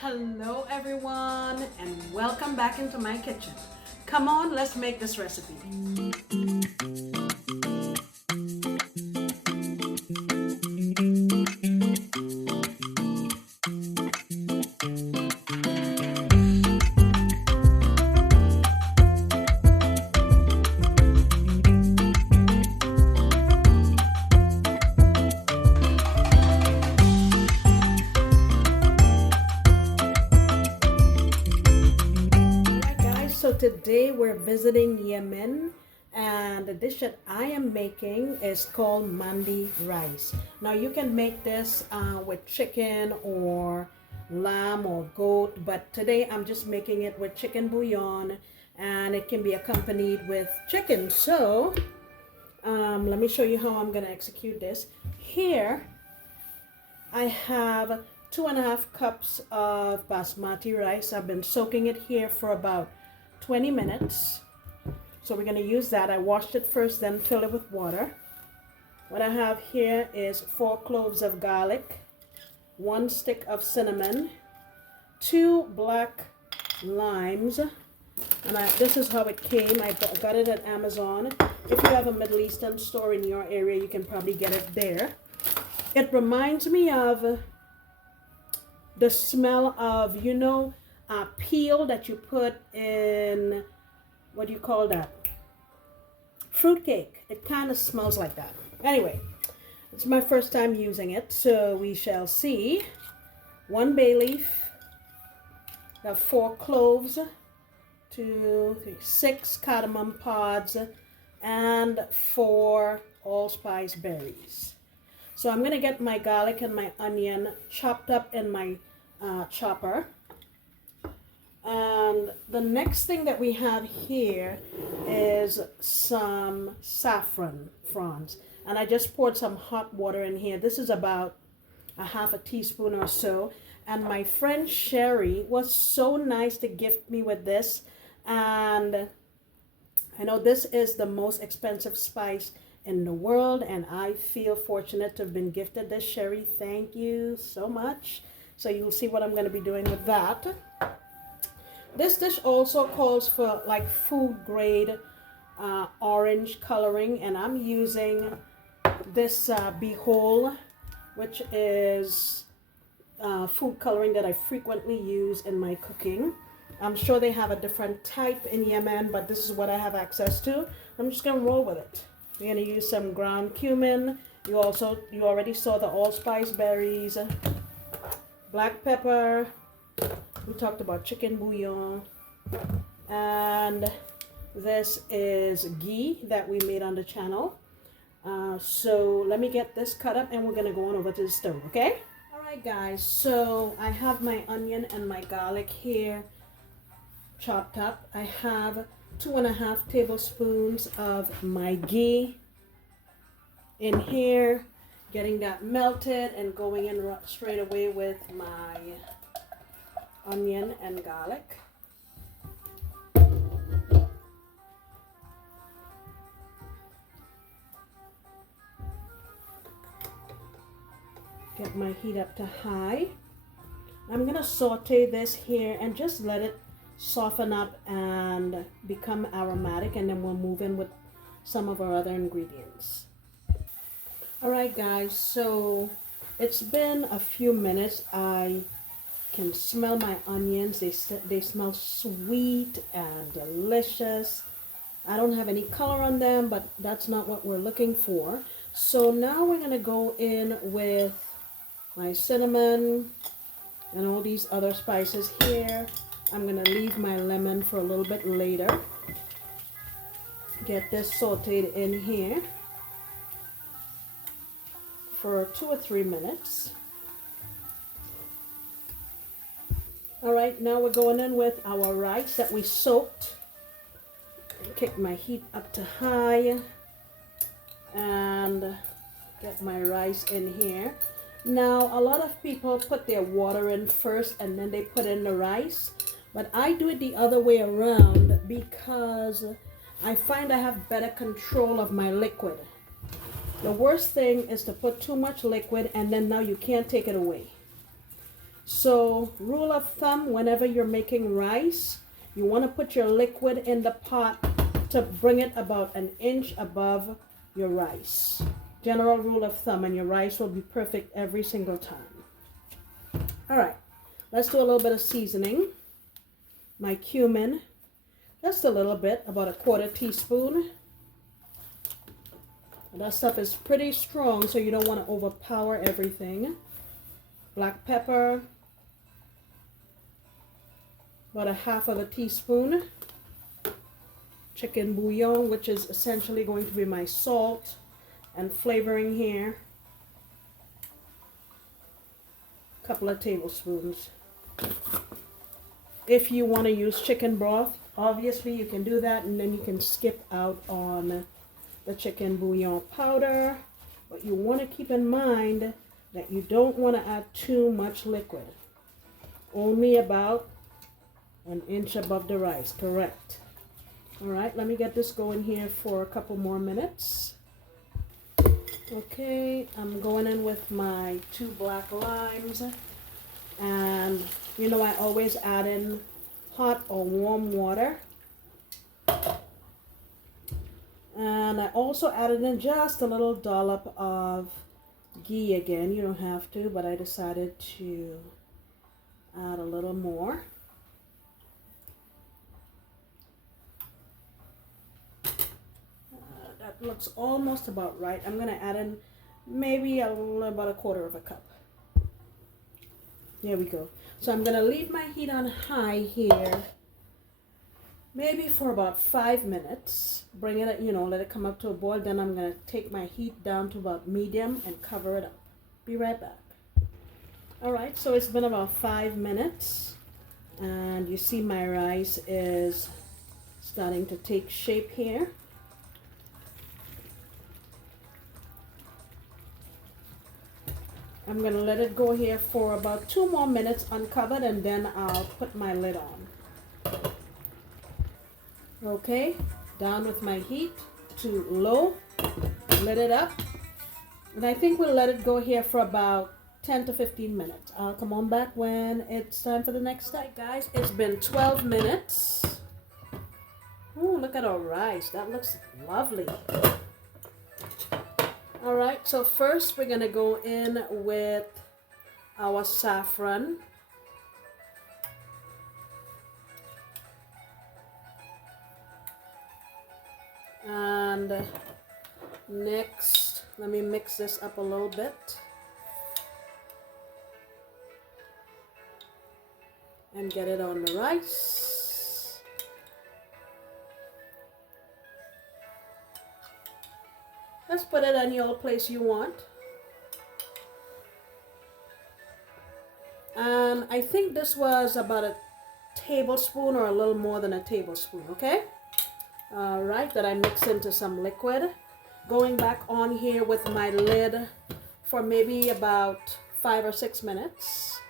Hello everyone and welcome back into my kitchen. Come on, let's make this recipe. So today we're visiting Yemen, and the dish that I am making is called Mandi rice. Now you can make this with chicken or lamb or goat, but today I'm just making it with chicken bouillon, and it can be accompanied with chicken. So let me show you how I'm gonna execute this. Here I have 2.5 cups of basmati rice. I've been soaking it here for about 20 minutes. So we're going to use that. I washed it first, then fill it with water. What I have here is 4 cloves of garlic, 1 stick of cinnamon, 2 black limes, and this is how it came. I got it at Amazon. If you have a Middle Eastern store in your area, you can probably get it there. It reminds me of the smell of, peel that you put in, what do you call that? Fruitcake. It kind of smells like that. Anyway, it's my first time using it, so we shall see. 1 bay leaf, 4 cloves, 2, 3, 6 cardamom pods, and 4 allspice berries. So I'm going to get my garlic and my onion chopped up in my chopper. And the next thing that we have here is some saffron fronds. And I just poured some hot water in here. This is about a half a teaspoon or so. And my friend Sherry was so nice to gift me with this. And I know this is the most expensive spice in the world. And I feel fortunate to have been gifted this, Sherry. Thank you so much. So you'll see what I'm going to be doing with that. This dish also calls for like food grade orange coloring, and I'm using this Behold, which is food coloring that I frequently use in my cooking. I'm sure they have a different type in Yemen, but this is what I have access to. I'm just gonna roll with it. We're gonna use some ground cumin. You already saw the allspice berries, black pepper. We talked about chicken bouillon, and this is ghee that we made on the channel. So let me get this cut up and we're gonna go on over to the stove, okay? All right guys, so I have my onion and my garlic here chopped up. I have 2.5 tablespoons of my ghee in here, getting that melted and going in straight away with my onion and garlic. Get my heat up to high. I'm gonna saute this here and just let it soften up and become aromatic, and then we'll move in with some of our other ingredients. All right guys, so it's been a few minutes. I can smell my onions. They smell sweet and delicious. I don't have any color on them, but that's not what we're looking for. So now we're going to go in with my cinnamon and all these other spices here. I'm going to leave my lemon for a little bit later. Get this sauteed in here for 2 or 3 minutes. All right, now we're going in with our rice that we soaked. Kick my heat up to high and get my rice in here. Now, a lot of people put their water in first and then they put in the rice, but I do it the other way around because I find I have better control of my liquid. The worst thing is to put too much liquid and then now you can't take it away. So rule of thumb, whenever you're making rice, you want to put your liquid in the pot to bring it about an inch above your rice. General rule of thumb, and your rice will be perfect every single time. All right, let's do a little bit of seasoning. My cumin, just a little bit, about a 1/4 teaspoon. That stuff is pretty strong, so you don't want to overpower everything. Black pepper, about a 1/2 teaspoon. Chicken bouillon, which is essentially going to be my salt and flavoring here. A couple of tablespoons. If you want to use chicken broth, obviously you can do that, and then you can skip out on the chicken bouillon powder. But you want to keep in mind that you don't want to add too much liquid. Only about an inch above the rice, correct. All right, let me get this going here for a couple more minutes. Okay, I'm going in with my 2 black limes. And you know, I always add in hot or warm water. And I also added in just a little dollop of ghee again. You don't have to, but I decided to add a little more. That looks almost about right. I'm going to add in maybe about a 1/4 cup. There we go. So I'm going to leave my heat on high here, maybe for about 5 minutes. Bring it, you know, let it come up to a boil. Then I'm going to take my heat down to about medium and cover it up. Be right back. All right, so it's been about 5 minutes. And you see my rice is starting to take shape here. I'm going to let it go here for about 2 more minutes uncovered, and then I'll put my lid on. Okay, down with my heat to low, lid it up. And I think we'll let it go here for about 10 to 15 minutes. I'll come on back when it's time for the next step. Right, guys, it's been 12 minutes. Oh, look at our rice. That looks lovely. All right, so first we're going to go in with our saffron. And next, let me mix this up a little bit. And get it on the rice. Let's put it any old place you want. And I think this was about a tablespoon or a little more than a tablespoon, okay? All right, that I mix into some liquid. Going back on here with my lid for maybe about 5 or 6 minutes.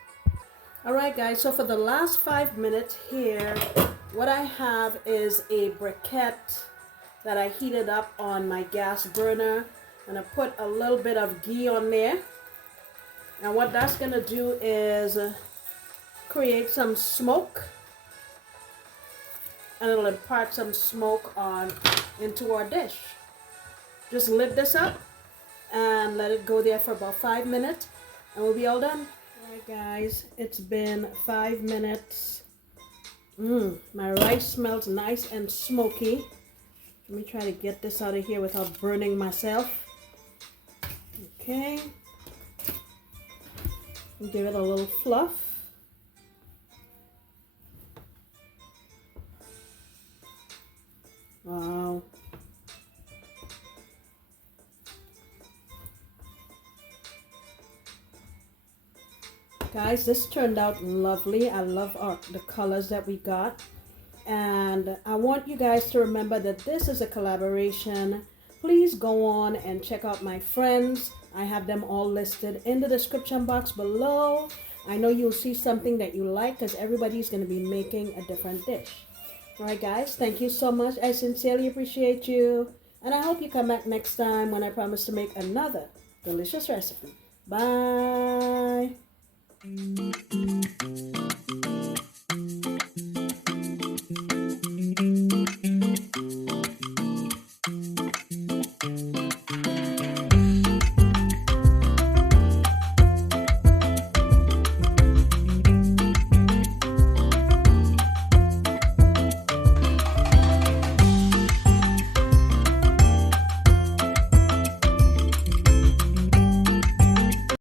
All right, guys, so for the last 5 minutes here, what I have is a briquette that I heated up on my gas burner, and I put a little bit of ghee on there. And what that's going to do is create some smoke, and it'll impart some smoke on into our dish. Just lid this up and let it go there for about 5 minutes, and we'll be all done. All right, guys, it's been 5 minutes. My rice smells nice and smoky. Let me try to get this out of here without burning myself. Okay. Give it a little fluff. Wow. Guys, this turned out lovely. I love the colors that we got. And I want you guys to remember that this is a collaboration. Please go on and check out my friends. I have them all listed in the description box below. I know you'll see something that you like, because everybody's going to be making a different dish. All right, guys, thank you so much. I sincerely appreciate you. And I hope you come back next time when I promise to make another delicious recipe. Bye.